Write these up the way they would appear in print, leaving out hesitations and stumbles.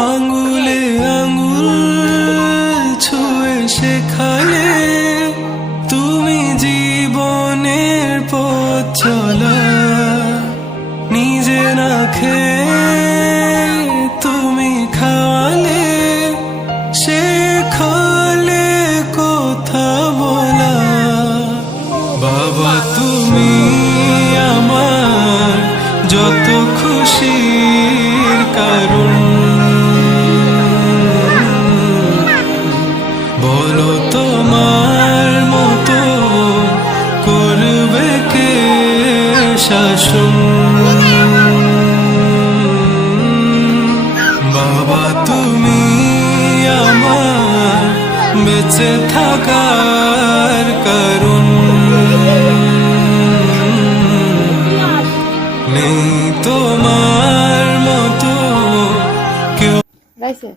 আঙুলে আঙুল ছুঁয়ে শেখালে তুমি জীবনের পথ চলা। নিজে না খেয়ে তুমি খাওয়ালে, শেখালে কথা বলা। বাবা তুমি আমার যত খুশির কারণ। বলো তোমার মতো করবে কে শাসন। বাবা তুমি আমার বেঁচে থাকার কারণ। নেই তোমার মতো কেউ। গাইছে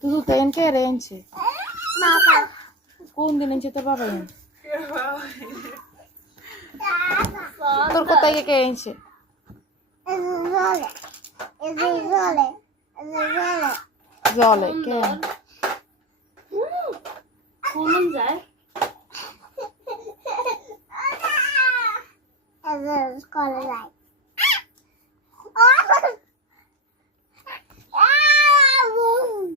তুই তো এনকে রেঞ্চে কোন দিন এনছে তোর বাবা এন তোর কোথায় কে এনছে জলে কে কোন যায় কলেজ